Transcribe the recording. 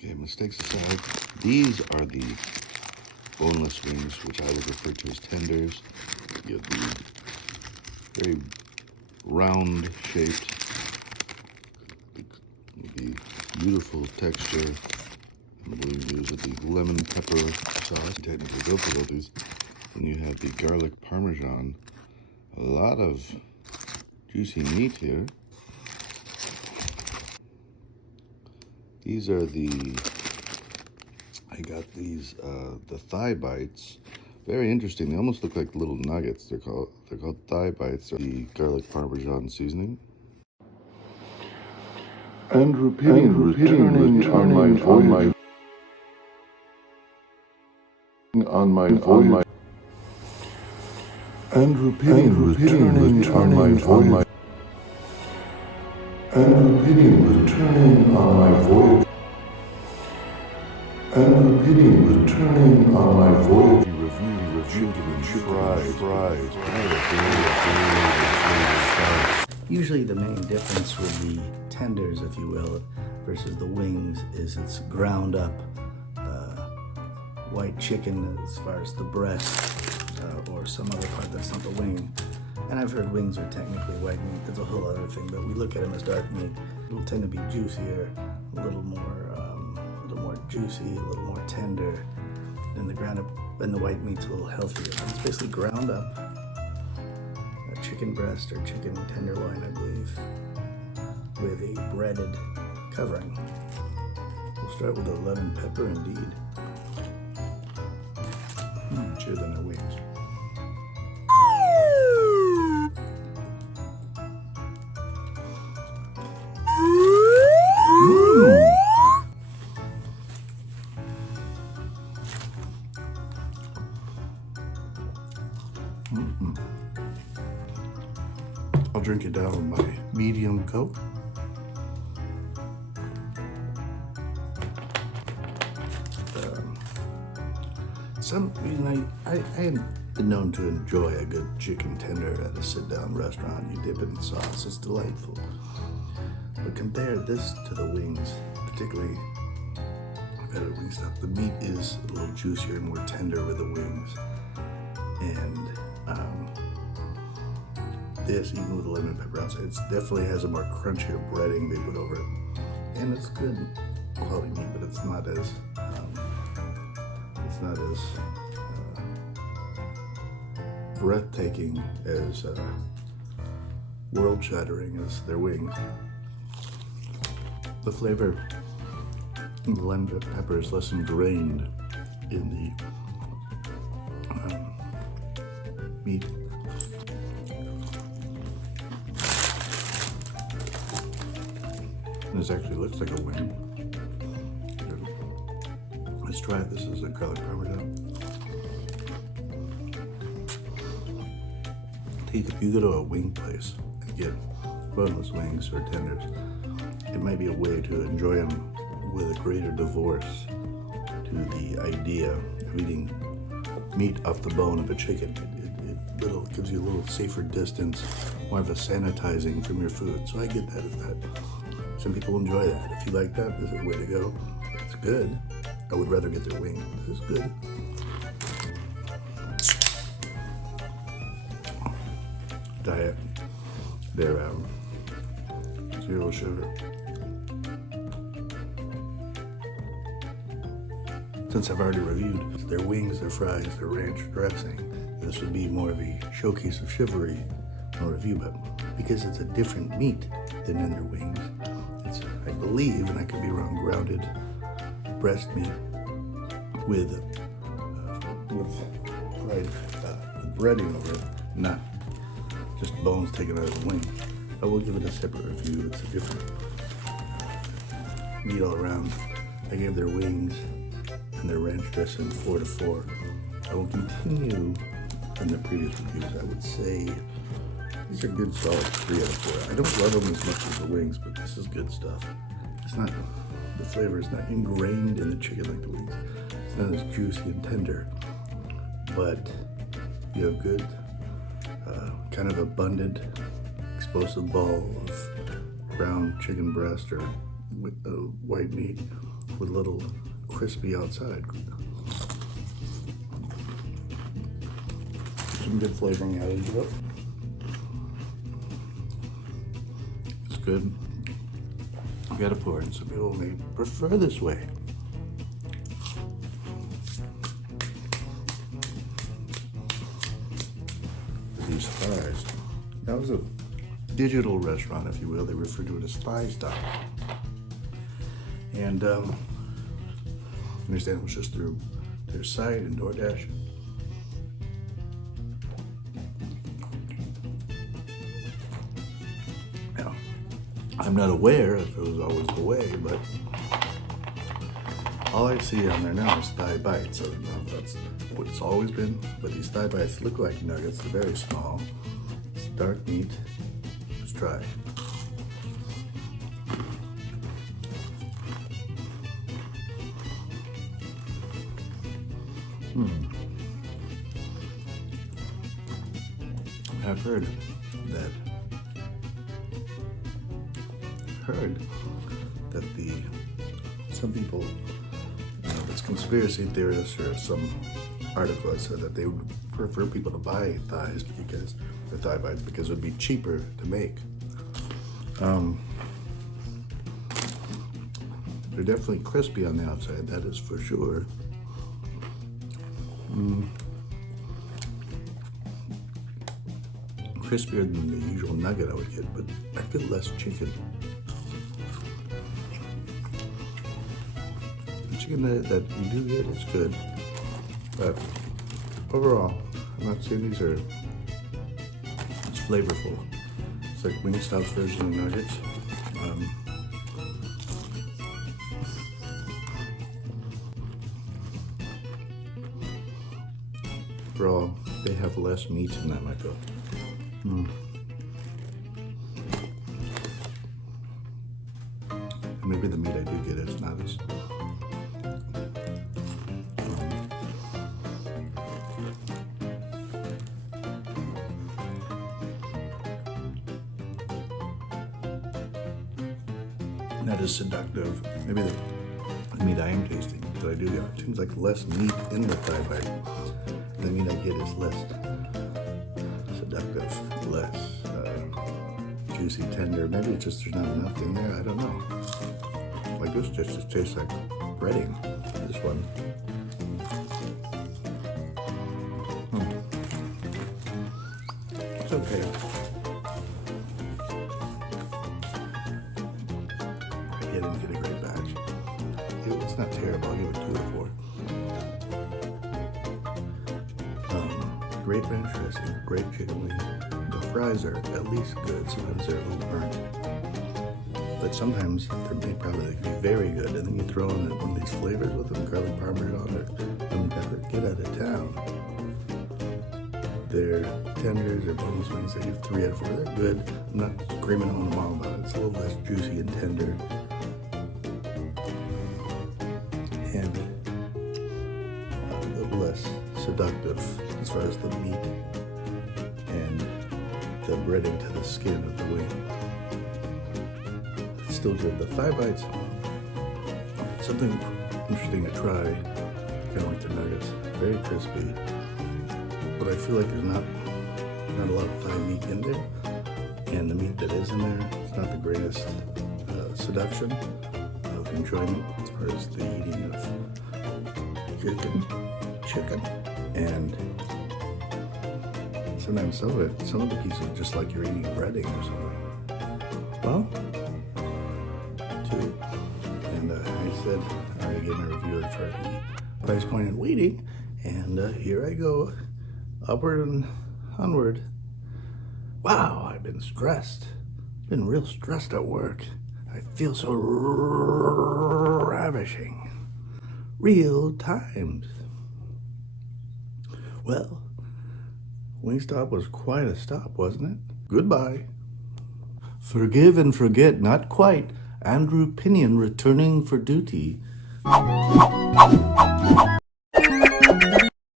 Okay, mistakes aside, these are the boneless wings, which I would refer to as tenders. You have the very round shaped, the beautiful texture. And the wings used with the lemon pepper sauce. You technically go for both these. And you have the garlic parmesan. A lot of juicy meat here. These are I got these, the thigh bites. Very interesting. They almost look like little nuggets. They're called thigh bites. The garlic parmesan seasoning. And returning on my voyage. And returning on my voyage. And returning on my voyage. And returning on my voyage. Review, fries. Usually the main difference with the tenders, if you will, versus the wings is it's ground up white chicken as far as the breast or some other part that's not the wing. And I've heard wings are technically white meat. That's a whole other thing, but we look at them as dark meat. It'll tend to be juicier, a little more juicy, a little more tender, and the ground up, and the white meat's a little healthier. It's basically ground up a chicken breast or chicken tenderloin, I believe, with a breaded covering. We'll start with the lemon pepper, indeed. Cheer than their wings. I'll drink it down with my medium Coke. Some reason I have been known to enjoy a good chicken tender at a sit-down restaurant. You dip it in sauce, it's delightful. But compare this to the wings, particularly better wing stuff. The meat is a little juicier and more tender with the wings. And this, even with the lemon pepper outside, it definitely has a more crunchier breading they put over it. And it's good quality meat, but it's not as breathtaking as world-shattering as their wings. The flavor in the lemon pepper is less ingrained in the meat. This actually looks like a wing. Let's try it. This is a garlic parmesan. If you go to a wing place and get boneless wings or tenders, it might be a way to enjoy them with a greater divorce to the idea of eating meat off the bone of a chicken. It gives you a little safer distance, more of a sanitizing from your food. So I get that. Some people enjoy that. If you like that, this is the way to go. It's good. I would rather get their wing. This is good. Diet. They're zero sugar. Since I've already reviewed their wings, their fries, their ranch dressing, this would be more of a showcase of chivalry or review, but because it's a different meat than in their wings, it's, I believe, and I could be wrong, grounded breast meat with breading over it, not just bones taken out of the wing. I will give it a separate review. It's a different meat all around. I gave their wings and their ranch dressing 4 to 4. I will continue in the previous reviews. I would say these are good solid 3 out of 4. I don't love them as much as the wings, but this is good stuff. It's not, the flavor is not ingrained in the chicken like the wings. It's not as juicy and tender, but you have good, kind of abundant, explosive ball of ground chicken breast or white meat with a little crispy outside. Some good flavoring added to it. It's good. You gotta pour it. Some people may prefer this way. These thighs. That was a digital restaurant, if you will. They refer to it as Thigh Stop. And I understand it was just through their site and DoorDash. Now, I'm not aware if it was always the way, but all I see on there now is thigh bites. So that's what it's always been. But these thigh bites look like nuggets. They're very small. It's dark meat. Let's try. I've heard that some people, it's conspiracy theorists or some article that said that they would prefer people to buy thighs because or thigh bites because it would be cheaper to make. They're definitely crispy on the outside, that is for sure. Crispier than the usual nugget I would get, but I feel less chicken. The chicken that you do get is good, but overall, I'm not saying these are, it's flavorful. It's like Wingstop's version of nuggets. Overall, they have less meat in them, I feel. Maybe the meat I do get is not as seductive. Maybe the meat I am tasting that I do get seems like less meat in the thigh bite. The meat I get is less seductive, less juicy, tender. Maybe it's just there's not enough in there. I don't know. Like this just tastes like breading. This one. It's okay. I didn't get a great batch. It's not terrible. I'll give it 2 out of 4. Great ranch dressing, great chicken wings. The fries are at least good. Sometimes they're a little burnt, but sometimes they're made probably they can be very good. And then you throw in one of these flavors with them, garlic parmesan or lemon pepper. Get out of town. Their tenders or boneless wings, they give 3 out of 4. They're good. I'm not screaming on them all about it. It's a little less juicy and tender. And a little less seductive as far as the meat and the breading to the skin of the wing. It's still good. The thigh bites, something interesting to try, kind of like the nuggets. Very crispy, but I feel like there's not a lot of thigh meat in there, and the meat that is in there, it's not the greatest seduction of enjoyment as far as the eating of chicken, and sometimes some of the pieces are just like you're eating breading or something. Well, too. And I said, I already gave my review for the price point and weighting, and here I go, upward and onward. Wow, I've been stressed. Been real stressed at work. I feel so ravishing. Real times. Well, Wingstop was quite a stop, wasn't it? Goodbye. Forgive and forget, not quite. Andrew Pinion returning for duty.